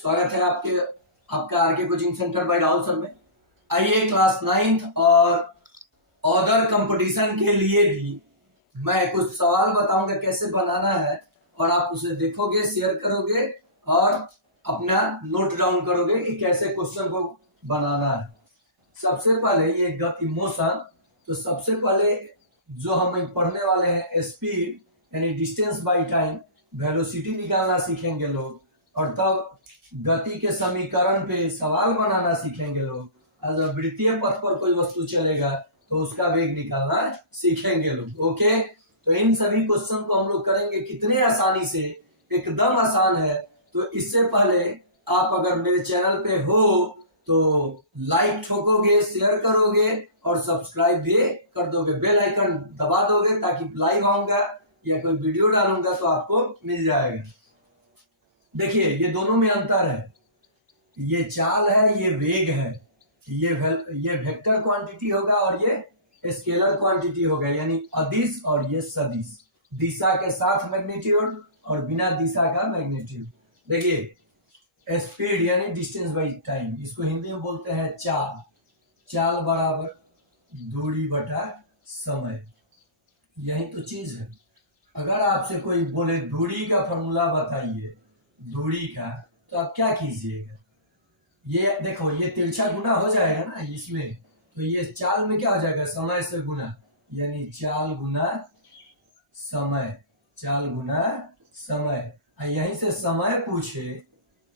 स्वागत है आपका RK coaching centre by Rahul sir में। आइए क्लास 9th और अदर कंपटीशन के लिए भी मैं कुछ सवाल बताऊंगा कैसे बनाना है और आप उसे देखोगे, शेयर करोगे और अपना नोट डाउन करोगे कि कैसे क्वेश्चन को बनाना है। सबसे पहले ये गति मोशन, तो सबसे पहले जो हम पढ़ने वाले हैं स्पीड यानी डिस्टेंस बाय टाइम, वेलोसिटी निकालना सीखेंगे लोग और तब गति के समीकरण पे सवाल बनाना सीखेंगे लोग। अगर वृत्तीय पथ पर कोई वस्तु चलेगा तो उसका वेग निकालना सीखेंगे लोग। ओके, तो इन सभी क्वेश्चन को हम लोग करेंगे कितने आसानी से, एकदम आसान है। तो इससे पहले आप अगर मेरे चैनल पे हो तो लाइक ठोकोगे, शेयर करोगे और सब्सक्राइब भी कर दोगे, बेल आइकन दबा दोगे ताकि लाइव आऊंगा या कोई वीडियो डालूंगा तो आपको मिल जाएगा। देखिए ये दोनों में अंतर है, ये चाल है, ये वेग है। ये वेक्टर क्वांटिटी होगा और ये स्केलर क्वांटिटी होगा, यानी अदिश और ये सदिश, दिशा के साथ मैग्नीट्यूड और बिना दिशा का मैग्नीट्यूड। देखिए स्पीड यानी डिस्टेंस बाय टाइम, इसको हिंदी में बोलते हैं चाल। चाल बराबर दूरी बटा समय, यही तो चीज है। अगर आपसे कोई बोले दूरी का फॉर्मूला बताइए, दूरी का, तो आप क्या कीजिएगा? ये देखो, ये तिरछा गुना हो जाएगा ना इसमें, तो ये चाल में क्या हो जाएगा? समय से गुना, यानी चाल गुना समय, चाल गुना समय। यहीं से समय पूछे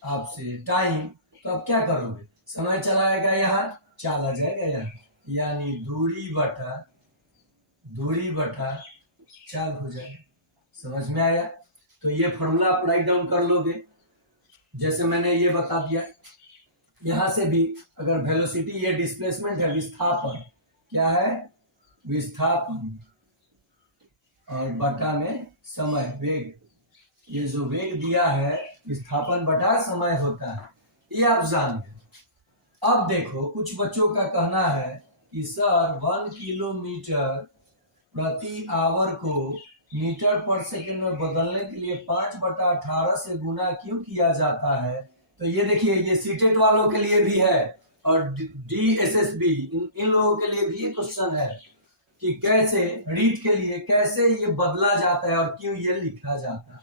आपसे टाइम, तो आप क्या करोगे? समय चला आएगा यहाँ, चाल आ जाएगा यहाँ, यानी दूरी बटा चाल हो जाएगा। समझ में आया? तो ये फॉर्मूला आप राइट डाउन कर लोगे, जैसे मैंने ये बता दिया। यहां से भी अगर वेलोसिटी, ये डिस्प्लेसमेंट है, विस्थापन क्या है? विस्थापन, और बटा में समय, वेग। ये जो वेग दिया है विस्थापन बटा समय होता है, ये आप जान गए। अब देखो कुछ बच्चों का कहना है कि सर 1 किलोमीटर प्रति आवर को मीटर पर सेकंड में बदलने के लिए 5/18 से गुना क्यों किया जाता है? तो ये देखिए, ये सीटेट वालों के लिए भी है और DSSB इन लोगों के लिए भी ये क्वेश्चन है कि कैसे रीड के लिए कैसे ये बदला जाता है और क्यों ये लिखा जाता है।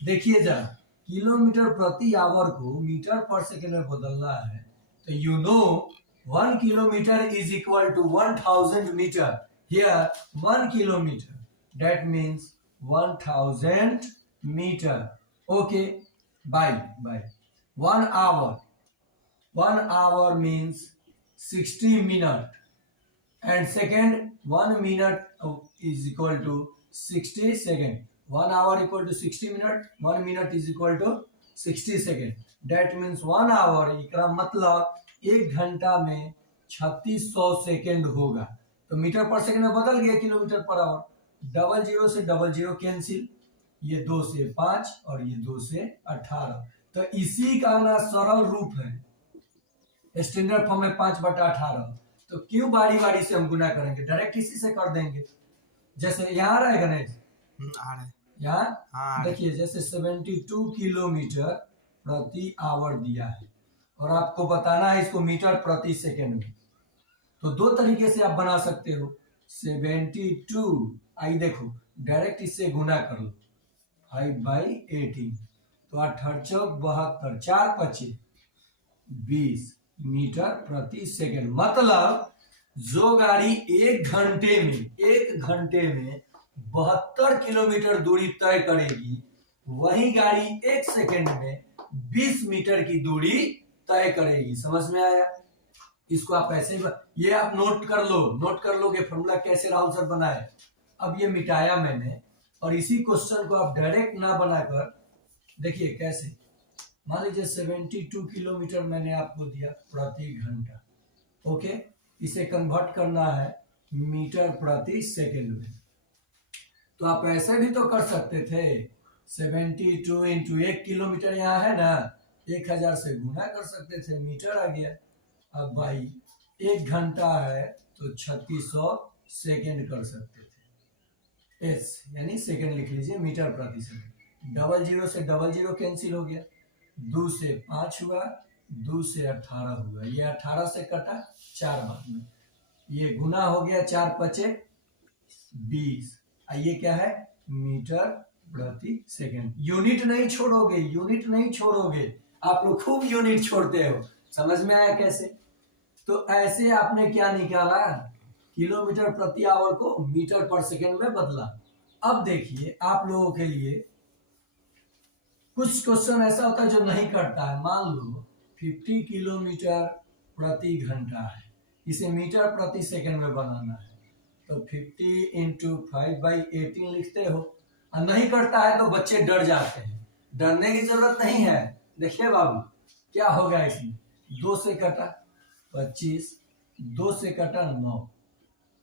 देखिए जरा, किलोमीटर प्रति आवर को मीटर पर सेकंड में बदलना है तो you know 1 kilometre is equal to 1000 metre. Here 1 kilometre, that means 1000 meter. Okay, by 1 hour. 1 hour means 60 minutes, and second 1 minute is equal to 60 second. 1 hour equal to 60 minutes, 1 minute is equal to 60 second. That means 1 hour इसका मतलब 1 घंटा में 3600 second होगा। तो metre per second में बदल गया kilometre per hour. 00 से 00 कैंसिल, ये 2 से 5 और ये 2 से 18। तो इसी का ना सरल रूप है, स्टैंडर्ड फॉर्म में 5/18। तो क्यों बारी बारी से हम गुना करेंगे? डायरेक्ट इसी से कर देंगे। जैसे यहाँ रहा है गणेश, यहाँ देखिए, जैसे 72 किलोमीटर प्रति आवर दिया है और आपको बताना है इसको मीटर प्रति सेकेंड में, तो दो तरीके से आप बना सकते हो। 72, आई देखो डायरेक्ट इससे गुना कर लो, 5/18, तो 8×4 = 4×5 = 20 मीटर प्रति सेकेंड। मतलब जो गाड़ी एक घंटे में 72 किलोमीटर दूरी तय करेगी, वही गाड़ी 1 सेकेंड में 20 मीटर की दूरी तय करेगी। समझ में आया? इसको आप ऐसे ही ये आप नोट कर लोगे फॉर्मूला कैसे राहुल सर बनाए। अब ये मिटाया मैंने और इसी क्वेश्चन को आप डायरेक्ट ना बनाकर देखिए कैसे। मान लीजिए 72 किलोमीटर मैंने आपको दिया प्रति घंटा। ओके, इसे कन्वर्ट करना है मीटर प्रति सेकेंड में, तो आप ऐसे भी तो कर सकते थे। 72 इंटू 1 किलोमीटर यहाँ है ना, 1000 से गुना कर सकते थे, मीटर आ गया। अब भाई 1 घंटा है तो 3600 सेकेंड कर सकते थे, एस यानी सेकेंड लिख लीजिए, मीटर प्रति सेकेंड। 00 से 00 कैंसिल हो गया, 2 से 5 हुआ, 2 से 18 हुआ, ये 18 से कटा 4 बार में, ये गुना हो गया, 4 पचे 20। ये क्या है? मीटर प्रति सेकंड। यूनिट नहीं छोड़ोगे, यूनिट नहीं छोड़ोगे, आप लोग खूब यूनिट छोड़ते हो। समझ में आया कैसे? तो ऐसे आपने क्या निकाला? किलोमीटर प्रति आवर को मीटर पर सेकंड में बदला। अब देखिए आप लोगों के लिए कुछ क्वेश्चन ऐसा होता है जो नहीं करता है। मान लो 50 किलोमीटर प्रति घंटा है, इसे मीटर प्रति सेकंड में बनाना है, तो 50 इंटू 5/18 लिखते हो। और नहीं करता है तो बच्चे डर जाते हैं, डरने की जरूरत नहीं है। देखिए बाबू क्या होगा इसमें, 2 से कटा 25, 2 से कटा 9,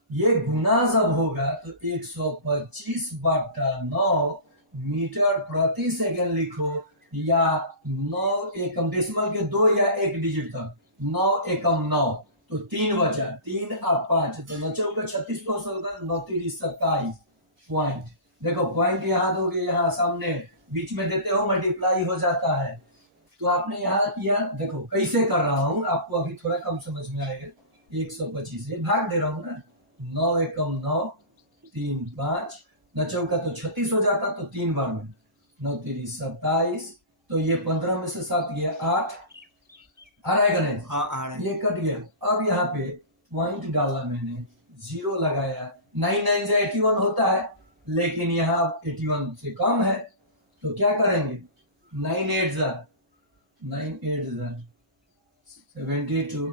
ये गुना जब होगा तो 125/9 मीटर प्रति सेकंड लिखो, या 9 एकम डेसिमल के 2 या 1 डिजिट तक, 9 एकम 9, तो 3 बचा, 3 और 5 तो 9 चौका 36 हो सकता है, 9 3 27 पॉइंट। देखो पॉइंट यहाँ दोगे, यहाँ सामने बीच में देते हो, मल्टीप्लाई हो जाता है। तो आपने यहाँ किया, देखो कैसे कर रहा हूँ, आपको अभी थोड़ा कम समझ में आएगा। 125 से भाग दे रहा हूँ ना, 9 एकम 9, 3 5, 9 चौका तो 36 हो जाता, तो 3 बार में 9 3 27, तो ये 15 में से 7 गया 8, आ रहा है गणेश? हाँ आ रहा है। ये कट गया। अब यहाँ पे पॉइंट डाला मैंने, 0 लगाया, 9 9 से 81 होता है, लेकिन यहाँ 81 से कम है, तो क्या करेंगे? 9 8 72,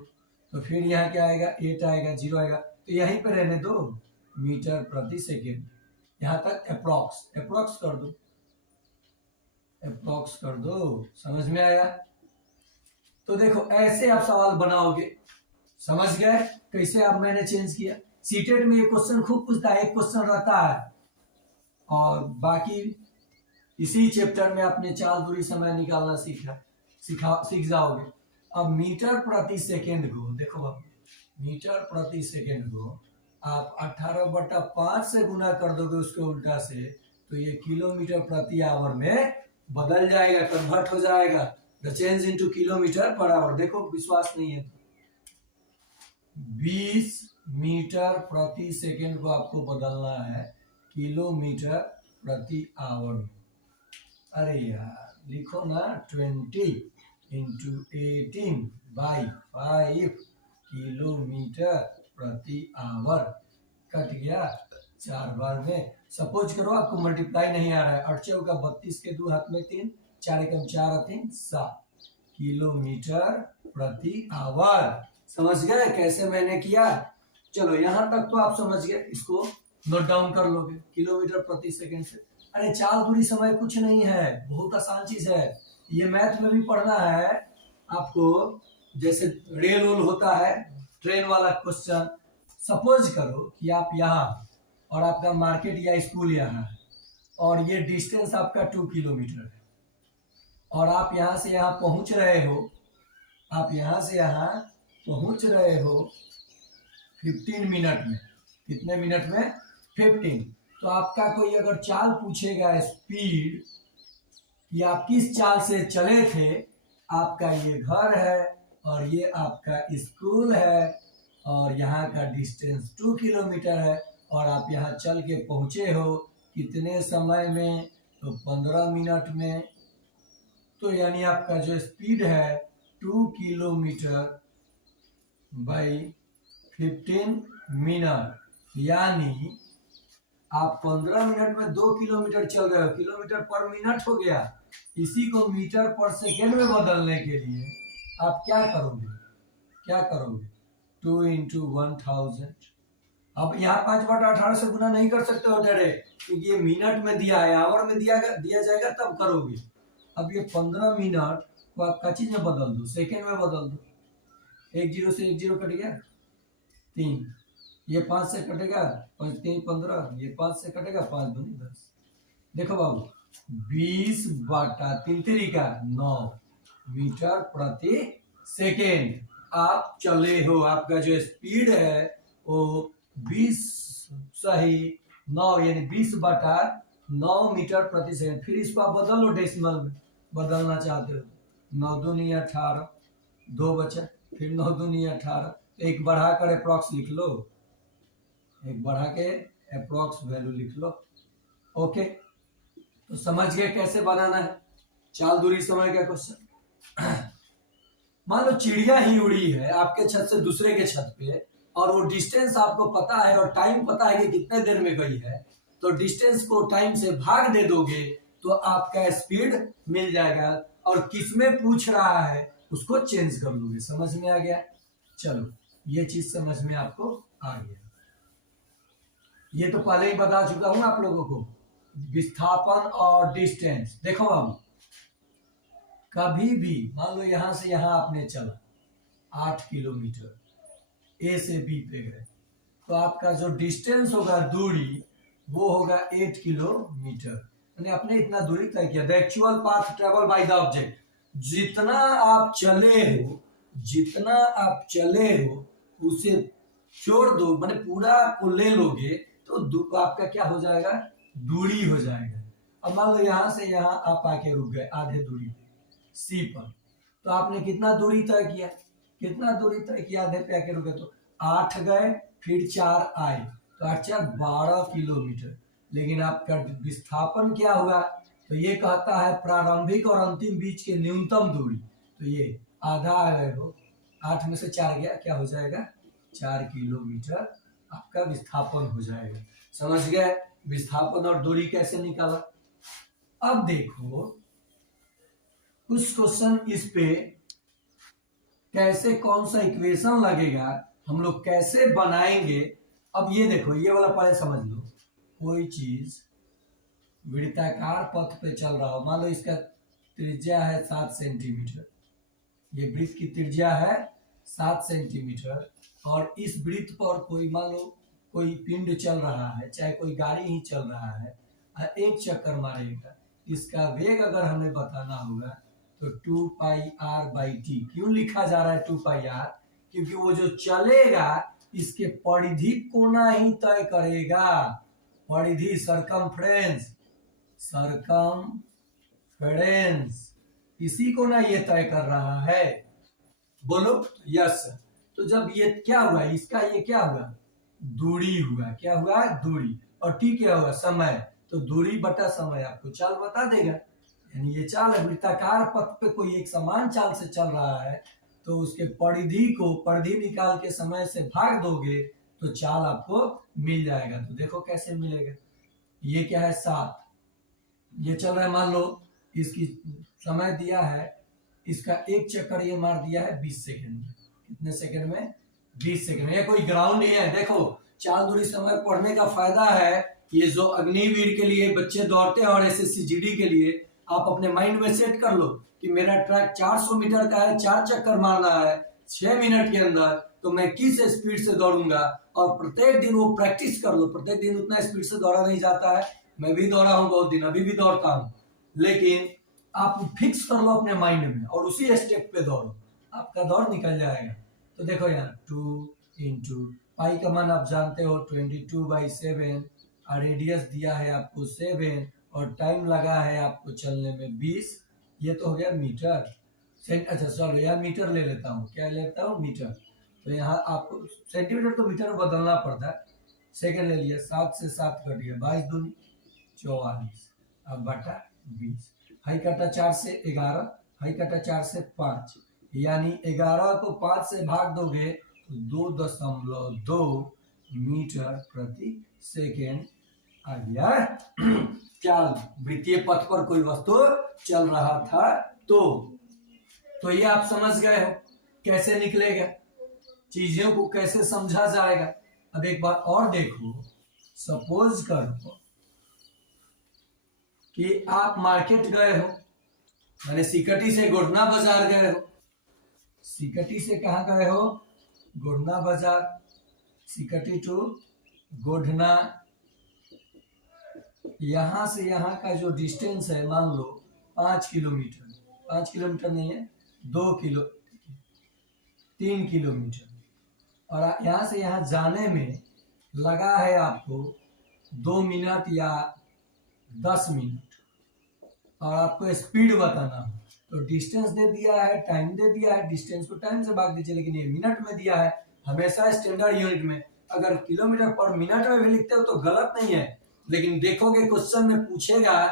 तो फिर यहाँ क्या आएगा? 8 आएगा, 0 आएगा, तो यहीं पे रहने दो, मीटर प्रति सेकेंड। यहाँ तक अप्रोक्स कर दो, अप्रोक्स कर दो। समझ में आया? तो देखो ऐसे आप सवाल बनाओगे। समझ गए कैसे? अब मैंने चेंज किया। सीटेट में ये क्वेश्चन खूब पूछता है, एक क्वेश्चन रहता है, और बाकी इसी चैप्टर में आपने चाल दूरी समय निकालना सीख जाओगे। अब मीटर प्रति सेकेंड को देखो, अब मीटर प्रति सेकेंड को आप 18/5 से गुना कर दोगे उसके उल्टा से, तो ये किलोमीटर प्रति आवर में बदल जाएगा, कन्वर्ट हो जाएगा। The change into kilometre per hour. देखो विश्वास नहीं है, 20 मीटर प्रति सेकेंड को आपको बदलना है किलोमीटर प्रति आवर में। अरे यार लिखो ना, 20 इंटू 18/5 किलोमीटर प्रति आवर। कट गया 4 बार में। सपोज करो आपको मल्टीप्लाई नहीं आ रहा है, 8 चौका 32 के 2 हाथ में 3, 4 एकम 4 और 3 7 किलोमीटर प्रति आवर। समझ गए कैसे मैंने किया? चलो यहाँ तक तो आप समझ गए, इसको नोट डाउन कर लोगे, किलोमीटर प्रति सेकंड से। अरे चाल दूरी समय कुछ नहीं है, बहुत आसान चीज है, ये मैथ में भी पढ़ना है आपको। जैसे रेल वोल होता है, ट्रेन वाला क्वेश्चन। सपोज करो कि आप यहाँ और आपका मार्केट या स्कूल यहाँ है, और ये डिस्टेंस आपका 2 किलोमीटर है, और आप यहाँ से यहाँ पहुँच रहे हो, आप यहाँ से यहाँ पहुँच रहे हो 15 मिनट में। कितने मिनट में? 15। तो आपका कोई अगर चाल पूछेगा, स्पीड, कि आप किस चाल से चले थे, आपका ये घर है और ये आपका स्कूल है, और यहाँ का डिस्टेंस 2 किलोमीटर है, और आप यहाँ चल के पहुँचे हो कितने समय में? तो 15 मिनट में। तो यानी आपका जो स्पीड है 2 किलोमीटर बाई 15 मिनट, यानी आप 15 मिनट में 2 किलोमीटर चल रहे हो। किलोमीटर पर मिनट हो गया। इसी को मीटर पर सेकेंड में बदलने के लिए आप क्या करोगे? 2 इंटू 1000। अब यहाँ 5/18 से गुना नहीं कर सकते हो डायरेक्ट, क्योंकि ये मिनट में दिया है, आवर में दिया जाएगा तब करोगे। अब ये 15 मिनट को आप क्या चीज में बदल दो? सेकेंड में बदल दो। 1 0 से 1 0 कट गया, 3, ये 5 से कटेगा, 5 3 15, ये 5 से कटेगा, 5 2 10। देखो बाबू 20/3 मीटर प्रति सेकेंड आप चले हो। आपका जो स्पीड है वो 20 सही 9, यानी 20/9 मीटर प्रति सेकेंड। फिर इसको आप बदल लो, डेसिमल में बदलना चाहते हो 9 दूनी 18, 2 बचा, फिर 9 दूनी 18, एक बढ़ा कर अप्रॉक्स लिख लो, एक बढ़ा के अप्रॉक्स वैल्यू लिख लो। ओके, तो समझ गए कैसे बनाना है। चाल दूरी समय का क्वेश्चन। मान लो चिड़िया ही उड़ी है आपके छत से दूसरे के छत पे, और वो डिस्टेंस आपको पता है और टाइम पता है कि कितने देर में गई है, तो डिस्टेंस को टाइम से भाग दे दोगे तो आपका स्पीड मिल जाएगा, और किसमें पूछ रहा है उसको चेंज कर लोगे। समझ में आ गया? चलो, ये चीज समझ में आपको आ गया। ये तो पहले ही बता चुका हूं आप लोगों को, विस्थापन और डिस्टेंस। देखो अब कभी भी मान लो यहां से यहां आपने चला 8 किलोमीटर, ए से बी पे गए, तो आपका जो डिस्टेंस होगा, दूरी, वो होगा 8 किलोमीटर। यानी आपने इतना दूरी तय किया। The actual path travel by the object, जितना आप चले हो, जितना आप चले हो उसे जोड़ दो, माने पूरा को ले लोगे तो आपका क्या हो जाएगा, दूरी हो जाएगा। अब मान लो यहां से यहां आप आके रुक गए आधे दूरी पे सी पर, तो आपने कितना दूरी तय किया, कितना दूरी तय किया, आधे पे आके रुके, तो 8 गए फिर 4 आए, तो 8 4 12 किलोमीटर। लेकिन आपका विस्थापन क्या हुआ, तो ये कहता है प्रारंभिक और अंतिम बीच के न्यूनतम दूरी, तो ये आधा आ गए हो, 8 में से 4 गया, क्या हो जाएगा, 4 किलोमीटर आपका विस्थापन हो जाएगा। समझ गए विस्थापन और दूरी कैसे निकाला। अब देखो कुछ क्वेश्चन इस पे कैसे, कौन सा इक्वेशन लगेगा, हम लोग कैसे बनाएंगे। अब ये देखो, ये वाला पहले समझ लो। कोई चीज वृत्ताकार पथ पे चल रहा हो, मान लो इसका त्रिज्या है 7 सेंटीमीटर, ये वृत्त की त्रिज्या है 7 सेंटीमीटर, और इस वृत्त पर कोई मान लो कोई पिंड चल रहा है, चाहे कोई गाड़ी ही चल रहा है, एक चक्कर मारेगा, इसका वेग अगर हमें बताना होगा तो 2 पाई आर बाई टी। क्यों लिखा जा रहा है 2 पाई आर, क्योंकि वो जो चलेगा इसके परिधि कोना ही तय करेगा। परिधि, सरकमफ्रेंस, सरकमफ्रेंस, इसी को ना ये तय कर रहा है। बोलो यस। तो जब ये क्या हुआ, इसका ये क्या हुआ, दूरी हुआ, क्या हुआ, दूरी, और टी क्या हुआ, समय, तो दूरी बटा समय आपको चाल बता देगा। यानी ये चाल है, वृत्ताकार पथ पे कोई एक समान चाल से चल रहा है, तो उसके परिधि को, परिधि निकाल के समय से भाग दोगे तो चाल आपको मिल जाएगा। तो देखो कैसे मिलेगा। ये क्या है 7, ये चल रहा है, मान लो इसकी समय दिया है, इसका एक चक्कर ये मार दिया है 20 सेकंड में। कितने सेकंड में, 20 सेकंड में। ये कोई ग्राउंड नहीं है। देखो चाल दूरी समय पढ़ने का फायदा है, ये जो अग्निवीर के लिए बच्चे दौड़ते हैं और एसएससी जीडी के लिए, आप अपने माइंड में सेट कर लो कि मेरा ट्रैक 400 मीटर का है, 4 चक्कर मारना है 6 मिनट के अंदर, तो मैं किस स्पीड से दौड़ूंगा, और प्रत्येक दिन वो प्रैक्टिस कर लो। प्रत्येक दिन उतना स्पीड से दौड़ा नहीं जाता है, मैं भी दौड़ा हूं बहुत दिन, अभी भी दौड़ता हूं, लेकिन आप फिक्स कर लो अपने माइंड में और उसी स्टेप पे दौड़ो, आपका दौड़ निकल जाएगा। तो देखो यहाँ 2 इंटू पाई का मान आप जानते हो 22/7, और रेडियस दिया है आपको 7, और टाइम लगा है आपको चलने में 20। ये तो हो गया मीटर। अच्छा सॉरी, यार मीटर ले लेता हूँ, क्या लेता हूँ, मीटर। तो यहाँ आपको सेंटीमीटर तो मीटर में बदलना पड़ता है। सेकंड ले लिया, 7 से 7 कट गया, 22 दूनी 44, अब बटा 20। हाई कटा 4 से 11, हाई कटा 4 से 5, यानी 11 को 5 से भाग दोगे तो 2.2 मीटर प्रति सेकेंड आ गया। चाल, वृत्तीय पथ पर कोई वस्तु चल रहा था तो ये आप समझ गए हो कैसे निकलेगा, चीजों को कैसे समझा जाएगा। अब एक बार और देखो, सपोज करो कि आप मार्केट गए हो, मैंने सिकटी से गोढ़ना बाजार गए हो, सिकटी से कहाँ गए हो, गोढ़ना बाजार, सिकटी टू गोढ़ना। यहां से यहाँ का जो डिस्टेंस है मान लो 5 किलोमीटर, 5 किलोमीटर नहीं है 3 किलोमीटर, और यहाँ से यहाँ जाने में लगा है आपको 2 मिनट या 10 मिनट, और आपको स्पीड बताना हो तो डिस्टेंस दे दिया है, टाइम दे दिया है, डिस्टेंस को टाइम से भाग दीजिए, लेकिन ये मिनट में दिया है, हमेशा स्टैंडर्ड यूनिट में। अगर किलोमीटर पर मिनट में भी लिखते हो तो गलत नहीं है, लेकिन देखोगे क्वेश्चन में पूछेगा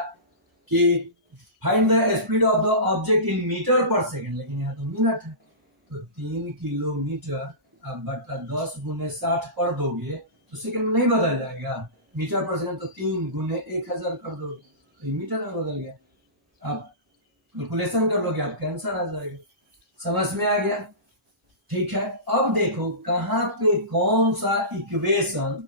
कि find the speed of the object in metre per second, लेकिन यहाँ तो मिनट है। तो 3 किलोमीटर अब बटा 10 गुने 60 कर दोगे तो सेकेंड में नहीं बदल जाएगा, मीटर पर सेकेंड तो 3 गुने 1000 कर दोगे तो ये मीटर में बदल गया। आप कैलकुलेशन कर लोगे, आपका आंसर आ जाएगा। समझ में आ गया? ठीक है। अब देखो कहाँ पे कौन सा इक्वेशन,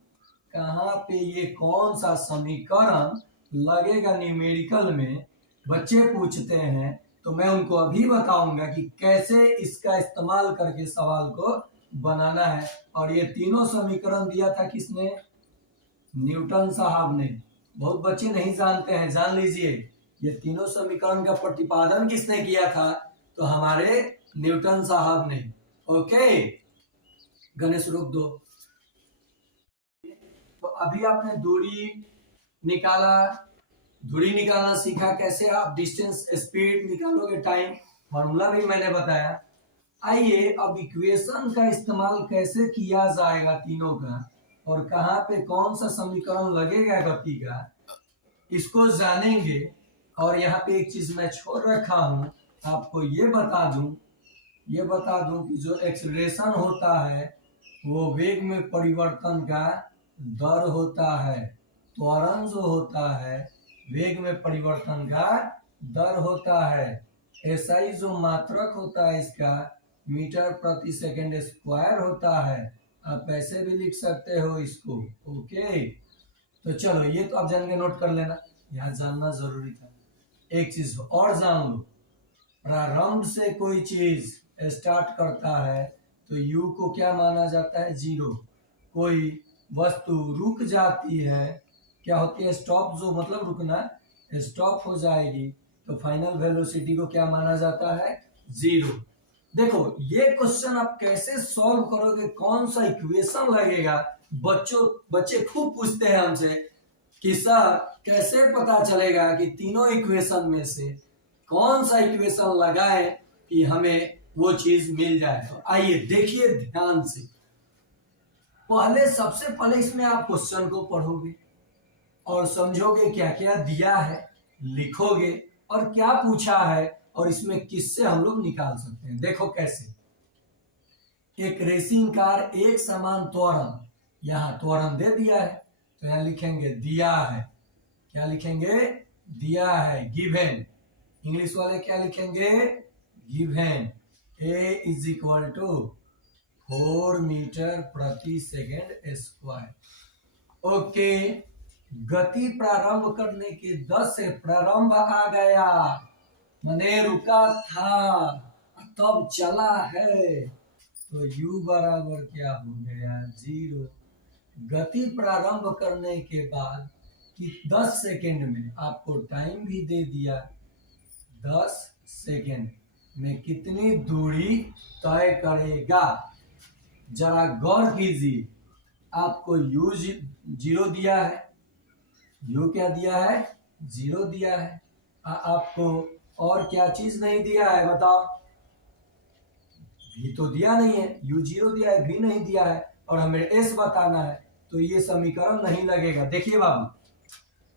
कहाँ पे ये कौन सा समीकरण लगेगा न्यूमेरिकल में, बच्चे पूछते हैं, तो मैं उनको अभी बताऊंगा कि कैसे इसका इस्तेमाल करके सवाल को बनाना है। और ये तीनों समीकरण दिया था किसने? न्यूटन साहब ने। बहुत बच्चे नहीं जानते हैं, जान लीजिए ये तीनों समीकरण का प्रतिपादन किसने किया था? तो हमारे न्यूटन साहब ने। ओके गणेश रोक दो। तो अभी आपने दूरी निकाला, दूरी निकालना सीखा, कैसे आप डिस्टेंस स्पीड निकालोगे, टाइम फॉर्मूला भी मैंने बताया। आइए अब इक्वेशन का इस्तेमाल कैसे किया जाएगा तीनों का, और कहाँ पे कौन सा समीकरण लगेगा गति का, इसको जानेंगे। और यहाँ पे एक चीज मैं छोड़ रखा हूं, आपको ये बता दूं कि जो एक्सेलरेशन होता है वो वेग में परिवर्तन का दर होता है, त्वरण जो होता है वेग में परिवर्तन का दर होता है। एसआई जो मात्रक होता है इसका मीटर प्रति सेकंड स्क्वायर होता है। आप ऐसे भी लिख सकते हो इसको। ओके तो चलो ये तो आप जान के नोट कर लेना, यहाँ जानना जरूरी था। एक चीज और जान लो, प्रारंभ से कोई चीज स्टार्ट करता है तो यू को क्या माना जाता है? 0। कोई वस्तु रुक जाती है, क्या होती है? स्टॉप, जो मतलब रुकना, स्टॉप हो जाएगी तो फाइनल वेलोसिटी को क्या माना जाता है? 0। देखो ये क्वेश्चन आप कैसे सॉल्व करोगे, कौन सा इक्वेशन लगेगा, बच्चे खूब पूछते हैं हमसे कि सर कैसे पता चलेगा कि तीनों इक्वेशन में से कौन सा इक्वेशन लगाए कि हमें वो चीज मिल जाए। तो आइए देखिए ध्यान से। सबसे पहले इसमें आप क्वेश्चन को पढ़ोगे और समझोगे क्या क्या दिया है, लिखोगे और क्या पूछा है और इसमें किससे हम लोग निकाल सकते हैं। देखो कैसे। एक रेसिंग कार एक समान त्वरण, यहाँ त्वरण दे दिया है तो यहाँ लिखेंगे दिया है। क्या लिखेंगे? दिया है, गिवन। इंग्लिश वाले क्या लिखेंगे? Given. A is equal to 4 metre प्रति सेकेंड स्क्वायर। ओके, गति प्रारंभ करने के 10 से प्रारंभ आ गया, मैंने रुका था तब चला है, तो u बराबर क्या हो गया? 0। गति प्रारंभ करने के बाद कि 10 सेकेंड में आपको टाइम भी दे दिया, 10 सेकेंड में कितनी दूरी तय करेगा। जरा गौर कीजिए, आपको u 0 दिया है, u क्या दिया है? 0 दिया है। आपको और क्या चीज नहीं दिया है बताओ? भी तो दिया नहीं है, u 0 दिया है, भी नहीं दिया है, और हमें s बताना है, तो ये समीकरण नहीं लगेगा। देखिए बाबू,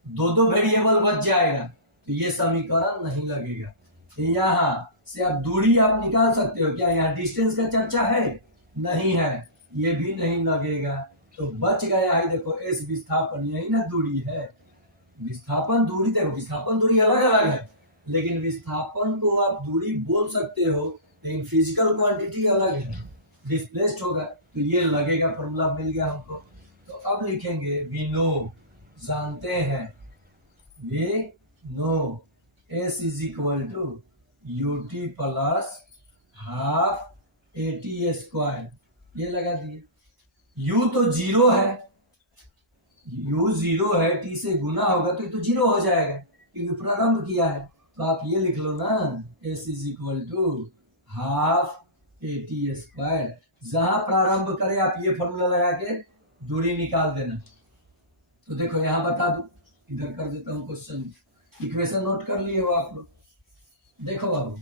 दो वेरिएबल बच जाएगा तो ये समीकरण नहीं लगेगा। यहाँ से आप दूरी आप निकाल सकते हो, क्या यहाँ डिस्टेंस का चर्चा है? नहीं है, ये भी नहीं लगेगा, तो बच गया है। देखो s विस्थापन, यही ना दूरी है। विस्थापन दूरी, देखो विस्थापन दूरी अलग अलग है, लेकिन विस्थापन को आप दूरी बोल सकते हो, लेकिन फिजिकल क्वांटिटी अलग है, डिस्प्लेस्ड होगा, तो ये लगेगा। फॉर्मूला मिल गया हमको। तो अब लिखेंगे वी नो, जानते हैं, we know s is equal to ut plus half at square, ये लगा दिए। u तो 0 है, u 0 है, t से गुना होगा तो ये तो 0 हो जाएगा क्योंकि प्रारंभ किया है। तो आप ये लिख लो ना, s is equal to half at square. जहां प्रारंभ करे आप ये फॉर्मूला लगा के दूरी निकाल देना। तो देखो यहाँ बता दू, इधर कर देता हूँ क्वेश्चन, इक्वेशन नोट कर लिए हो आप लोग। देखो बाबू,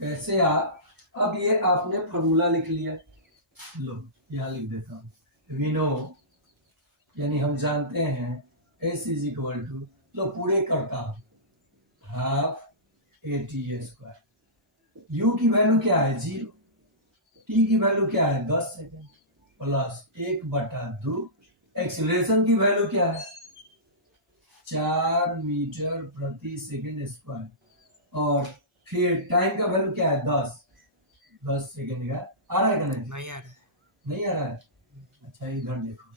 कैसे अब ये आपने फॉर्मूला लिख लिया, लो यहाँ लिख देता हूँ। वी नो यानी हम जानते हैं S इज इक्वल टू, लो पूरे करता हूँ, हाफ AT²। U की वैल्यू क्या है 0, T की वैल्यू क्या है 10 सेकेंड, प्लस 1/2, एक्सीलरेशन की वैल्यू क्या है 4 मीटर प्रति सेकेंड स्क्वायर, और फिर टाइम का वैल्यू क्या है 10 सेकेंड का। आ रहा है कि नहीं? नहीं आ रहा है। नहीं आ रहा है? अच्छा इधर देखो,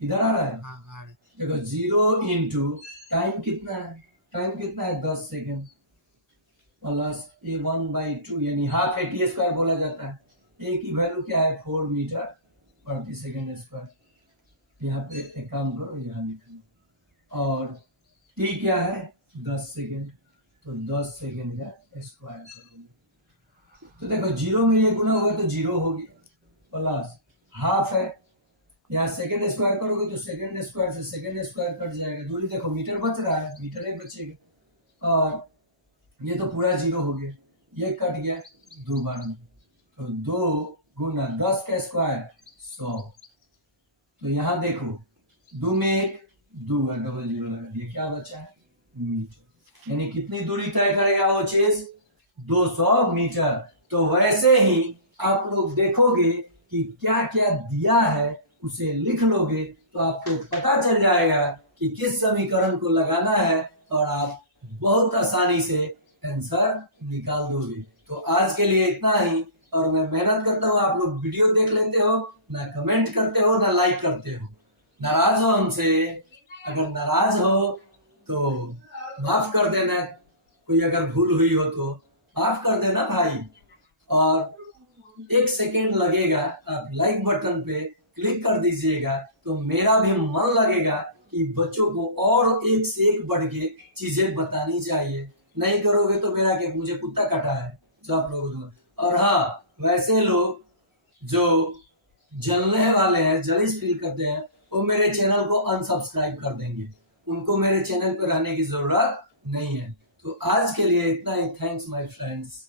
इधर आ रहा है। हाँ आ रहा है। देखो 0 इंटू टाइम कितना है, टाइम कितना है 10 सेकेंड, प्लस A 1/2 यानी हाफ AT² बोला जाता है। A की वैल्यू क्या है 4 मीटर प्रति सेकेंड स्क्वायर, यहाँ पे एक काम करो यहाँ लिख लो, और T क्या है 10 सेकेंड, तो 10 सेकेंड का स्क्वायर करोगे तो देखो 0 में ये गुना हुआ तो 0 हो गया, प्लस हाफ है, यहाँ सेकेंड स्क्वायर करोगे तो सेकेंड स्क्वायर से सेकेंड स्क्वायर कट जाएगा, दूरी देखो मीटर बच रहा है, मीटर ही बचेगा, और ये तो पूरा 0 हो गया, ये कट गया 2 बार में, तो 2 गुना 10 का स्क्वायर 100, तो यहाँ देखो 2 में 1 2 है, डबल 0 लगा दिया, क्या बचा है मीटर, यानी कितनी दूरी तय करेगा वो चीज 200 मीटर। तो वैसे ही आप लोग देखोगे कि क्या क्या दिया है उसे लिख लोगे तो आपको पता चल जाएगा कि किस समीकरण को लगाना है, और आप बहुत आसानी से आंसर निकाल दोगे। तो आज के लिए इतना ही, और मैं मेहनत करता हूँ, आप लोग वीडियो देख लेते हो ना, कमेंट करते हो ना लाइक करते हो, नाराज हो हमसे, अगर नाराज हो तो माफ कर देना, कोई अगर भूल हुई हो तो माफ कर देना भाई, और 1 सेकेंड लगेगा, आप लाइक बटन पे क्लिक कर दीजिएगा तो मेरा भी मन लगेगा कि बच्चों को और एक से एक बढ़ के चीजें बतानी चाहिए, नहीं करोगे तो मेरा क्या, मुझे कुत्ता काटा है जो आप लोगों को। और हाँ, वैसे लोग जो जलने वाले हैं, जलिस फील करते हैं, वो मेरे चैनल को अनसब्सक्राइब कर देंगे, उनको मेरे चैनल पर रहने की जरूरत नहीं है। तो आज के लिए इतना ही, थैंक्स माय फ्रेंड्स।